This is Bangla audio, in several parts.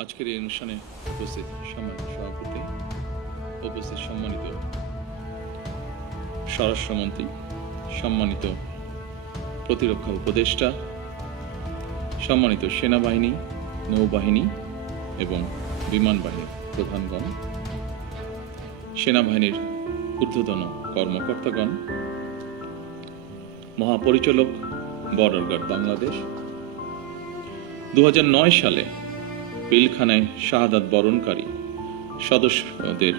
আজকের এই অনুষ্ঠানে উপস্থিত সম্মানিত সভাপতি, উপস্থিত সম্মানিত স্বরাষ্ট্রমন্ত্রী, সম্মানিত প্রতিরক্ষা উপদেষ্টা, সম্মানিত সেনাবাহিনী, নৌবাহিনী এবং বিমান বাহিনীর প্রধানগণ, সেনাবাহিনীর ঊর্ধ্বতন কর্মকর্তাগণ, মহাপরিচালক, বর্ডার গার্ড বাংলাদেশ, 2009 সালে পিলখানায় শাহাদাত বরণকারী সদস্যদের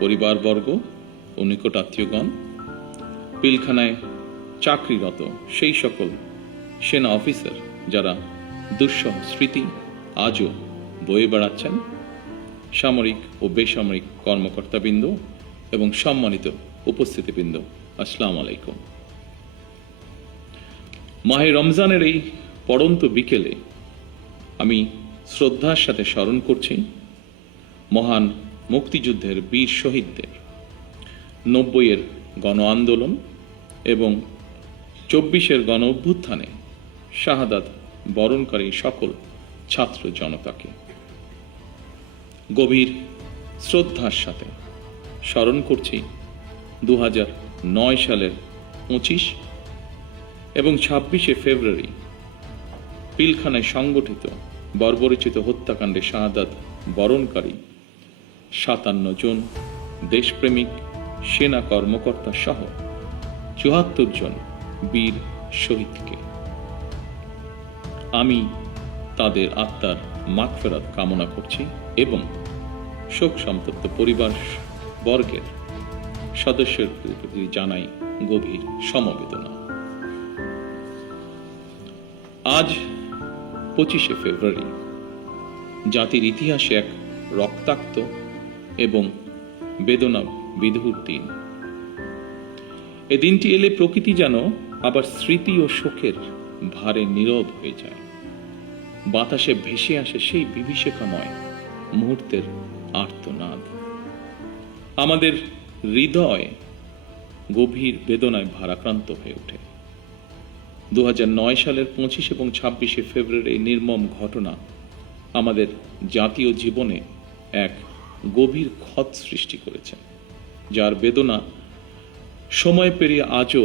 পরিবারবর্গ ও নিকটাত্মীয়গণ, পিলখানায় চাকরিরত সেই সকল সেনা অফিসার যারা দুঃসহ স্মৃতি আজও বয়ে বেড়াচ্ছেন, সামরিক ও বেসামরিক কর্মকর্তাবৃন্দ এবং সম্মানিত উপস্থিতিবৃন্দ, আসসালামু আলাইকুম। মাহে রমজানের এই পড়ন্ত বিকেলে আমি শ্রদ্ধার সাথে স্মরণ করছি মহান মুক্তিযুদ্ধের বীর শহীদদের, 90-এর গণ আন্দোলন এবং 24-এর গণ অভ্যুত্থানে শাহাদাত বরণকারী সকল ছাত্র জনতাকে গভীর শ্রদ্ধার সাথে স্মরণ করছি 2009 সালের 25 এবং 26শে ফেব্রুয়ারি পিলখানায় সংগঠিত বর্বরোচিত হত্যাকাণ্ডে শাহাদাত বরণকারী 57 জন দেশপ্রেমিক সেনা কর্মকর্তা সহ 74 জন বীর শহীদকে। আমি তাদের আত্মার মাগফিরাত কামনা করছি এবং শোক সন্তপ্ত পরিবার বর্গের সদস্যের প্রতি জানাই গভীর সমবেদনা। আজ 25শে ফেব্রুয়ারি জাতির ইতিহাসে এক রক্তাক্ত এবং বেদনা বিধুর দিন। এ দিনটি এলে প্রকৃতি যেন আবার স্মৃতি ও শোকের ভারে নীরব হয়ে যায়। বাতাসে ভেসে আসে সেই বিভীষিকাময় মুহূর্তের আর্তনাদ। আমাদের হৃদয় গভীর বেদনায় ভারাক্রান্ত হয়ে ওঠে। 2009 সালের 25 এবং 26শে ফেব্রুয়ারি এই নির্মম ঘটনা আমাদের জাতীয় জীবনে এক গভীর ক্ষত সৃষ্টি করেছে, যার বেদনা সময় পেরিয়ে আজও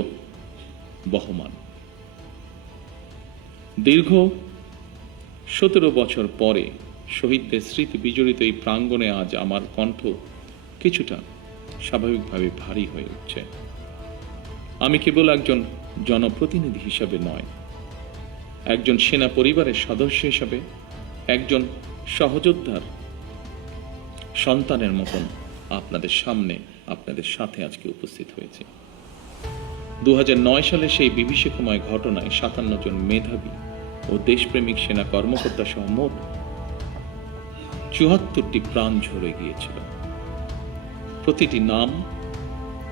বহমান। দীর্ঘ 17 বছর পরে শহীদদের স্মৃতি বিজড়িত এই প্রাঙ্গণে আজ আমার কণ্ঠ কিছুটা স্বাভাবিকভাবে ভারী হয়ে উঠছে। আমি কেবল একজন জনপ্রতিনিধি হিসাবে নয়, একজন সেনা পরিবারের সদস্য হিসাবে, একজন সহযোদ্ধার সন্তানের মতন আপনাদের সামনে, আপনাদের সাথে আজকে উপস্থিত হয়েছে। 2009 সালে সেই বিভীষিকাময় ঘটনায় 57 জন মেধাবী ও দেশপ্রেমিক সেনা কর্মকর্তা সহ মোট 74টি প্রাণ ঝরে গিয়েছিল। প্রতিটি নাম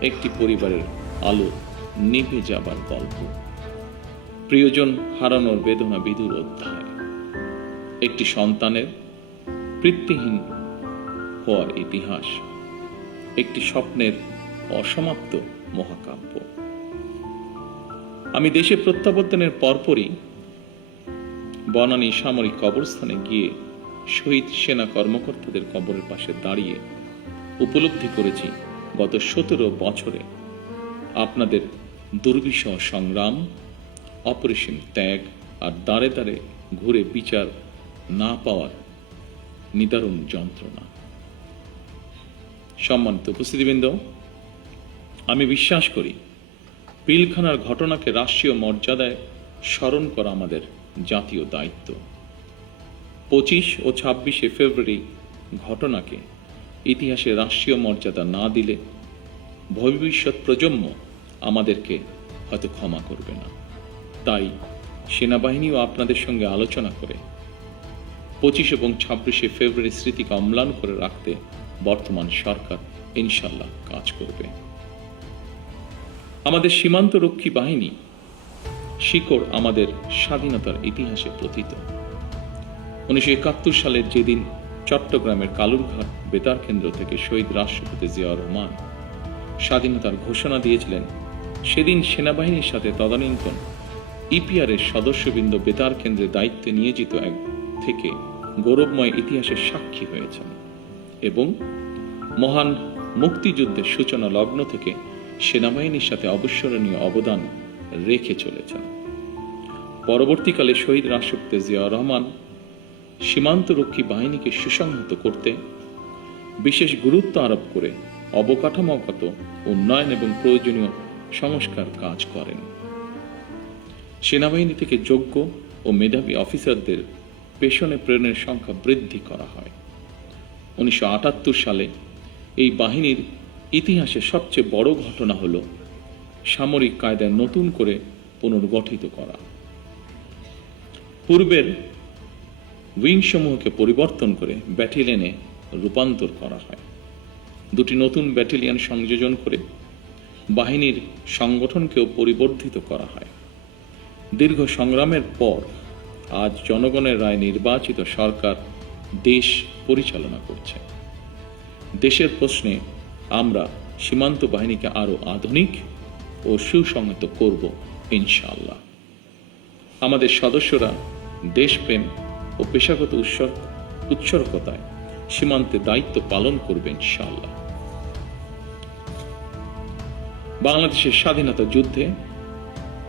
একটি পরিবারের আলো নিভে যাবার গল্প, প্রিয়জন হারানোর বেদনা বিদুর অধ্যায়, একটি সন্তানের পিতৃহীন হওয়ার ইতিহাস, একটি স্বপ্নের অসমাপ্ত মহাকাব্য। আমি দেশে প্রত্যাবর্তনের পরপরই বনানী সামরিক কবরস্থানে গিয়ে শহীদ সেনা কর্মকর্তাদের কবরের পাশে দাঁড়িয়ে উপলব্ধি করেছি গত 17 বছরে আপনাদের দুর্বিষহ সংগ্রাম, অপরিসীম ত্যাগ আর দাঁড়ে দাঁড়ে ঘুরে বিচার না পাওয়ার নিদারুণ যন্ত্রণা। সম্মানিত উপস্থিতিবৃন্দ, আমি বিশ্বাস করি পিলখানার ঘটনাকে রাষ্ট্রীয় মর্যাদায় স্মরণ করা আমাদের জাতীয় দায়িত্ব। 25 ও 26শে ফেব্রুয়ারি ঘটনাকে ইতিহাসে রাষ্ট্রীয় মর্যাদা না দিলে ভবিষ্যৎ প্রজন্ম আমাদেরকে হয়তো ক্ষমা করবে না। তাই সেনাবাহিনীও আপনাদের সঙ্গে আলোচনা করে 25 এবং 26শে ফেব্রুয়ারি স্মৃতিকে অম্লান করে রাখতে বর্তমান সরকার ইনশাল্লাহ কাজ করবে। আমাদের সীমান্ত রক্ষী বাহিনী শিকড় আমাদের স্বাধীনতার ইতিহাসে পতিত। 1971 সালের যেদিন চট্টগ্রামের কালুরঘাট বেতার কেন্দ্র থেকে শহীদ রাষ্ট্রপতি জিয়াউর রহমান স্বাধীনতার ঘোষণা দিয়েছিলেন, সেদিন সেনাবাহিনীর সাথে তদানীন্তন ইপিআর এর সদস্যবৃন্দ বেতার কেন্দ্রে দায়িত্বে নিয়োজিত থেকে গৌরবময় ইতিহাসের সাক্ষী হয়েছেন এবং মহান মুক্তিযুদ্ধের সূচনা লগ্ন থেকে সেনাবাহিনীর সাথে অবিস্মরণীয় অবদান রেখে চলেছেন। পরবর্তীকালে শহীদ রাষ্ট্রপতি জিয়াউর রহমান সীমান্তরক্ষী বাহিনীকে সুসংহত করতে বিশেষ গুরুত্ব আরোপ করে অবকাঠামোগত উন্নয়ন এবং প্রয়োজনীয় সংস্কার কাজ করেন। সেনাবাহিনী থেকে যোগ্য ও মেধাবী অফিসারদের পেশনে প্রেরণের সংখ্যা বৃদ্ধি করা হয়। 1978 সালে এই বাহিনীর ইতিহাসে সবচেয়ে বড় ঘটনা হল সামরিক কায়দায় নতুন করে পুনর্গঠিত করা। পূর্বের উইংসমূহকে পরিবর্তন করে ব্যাটালিয়নে রূপান্তর করা হয়। দুটি নতুন ব্যাটালিয়ন সংযোজন করে বাহিনীর সংগঠনকেও পরিবর্ধিত করা হয়। দীর্ঘ সংগ্রামের পর আজ জনগণের রায় নির্বাচিত সরকার দেশ পরিচালনা করছে। দেশের প্রশ্নে আমরা সীমান্ত বাহিনীকে আরো আধুনিক ও সুসংহত করব ইনশাআল্লাহ। আমাদের সদস্যরা দেশপ্রেম ও পেশাগত উৎসর্গতায় সীমান্তে দায়িত্ব পালন করবে ইনশাআল্লাহ। বাংলাদেশের স্বাধীনতা যুদ্ধে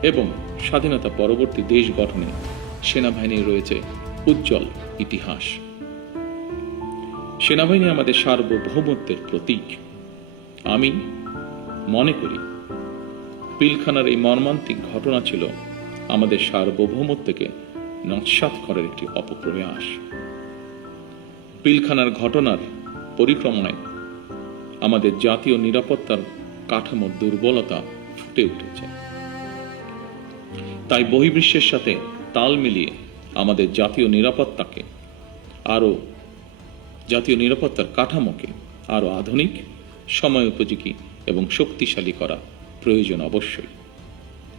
এবং স্বাধীনতা পরবর্তী দেশ গঠনে সেনাবাহিনীর রয়েছে উজ্জ্বল ইতিহাস। সেনাবাহিনী আমাদের সার্বভৌমত্বের প্রতীক। আমি মনে করি পিলখানার এই মর্মান্তিক ঘটনা ছিল আমাদের সার্বভৌমত্বকে নস্যাৎ করার একটি অপপ্রয়াস। পিলখানার ঘটনার পরিক্রমায় আমাদের জাতীয় নিরাপত্তার কাঠামোর দুর্বলতা ফুটে উঠেছে। তাই বহির্বিশ্বের সাথে তাল মিলিয়ে আমাদের জাতীয় নিরাপত্তার কাঠামোকে আরো আধুনিক, সময় উপযোগী এবং শক্তিশালী করা প্রয়োজন অবশ্যই,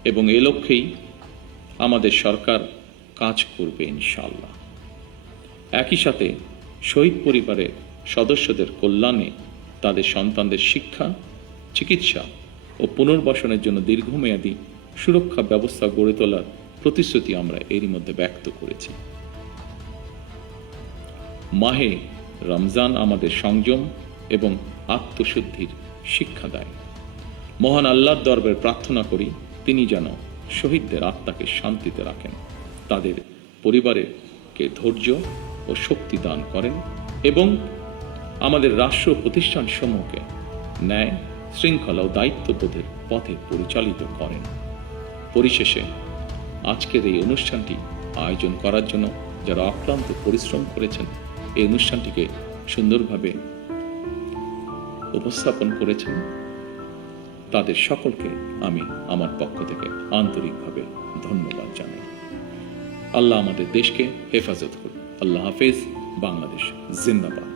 এবং এ লক্ষ্যেই আমাদের সরকার কাজ করবে ইনশাআল্লাহ। একই সাথে শহীদ পরিবারের সদস্যদের কল্যাণে তাদের সন্তানদের শিক্ষা, চিকিৎসা ও পুনর্বাসনের জন্য দীর্ঘমেয়াদী সুরক্ষা ব্যবস্থা গড়ে তোলার প্রতিশ্রুতি আমরা এরই মধ্যে ব্যক্ত করেছি। মাহে রমজান আমাদের সংযম এবং আত্মশুদ্ধির শিক্ষা দেয়। মহান আল্লাহর দরবারে প্রার্থনা করি তিনি যেন শহীদদের আত্মাকে শান্তিতে রাখেন, তাদের পরিবারকে ধৈর্য ও শক্তি দান করেন এবং আমাদের রাষ্ট্র প্রতিষ্ঠান সমূহকে ন্যায়, শৃঙ্খলা ও দায়িত্ববোধের পথে পরিচালিত করেন। পরিশেষে আজকের এই অনুষ্ঠানটি আয়োজন করার জন্য যারা অক্লান্ত পরিশ্রম করেছেন, এই অনুষ্ঠানটিকে সুন্দরভাবে উপস্থাপন করেছেন, তাদের সকলকে আমি আমার পক্ষ থেকে আন্তরিকভাবে ধন্যবাদ জানাই। আল্লাহ আমাদের দেশকে হেফাজত করুন। আল্লাহ হাফেজ। বাংলাদেশ জিন্দাবাদ।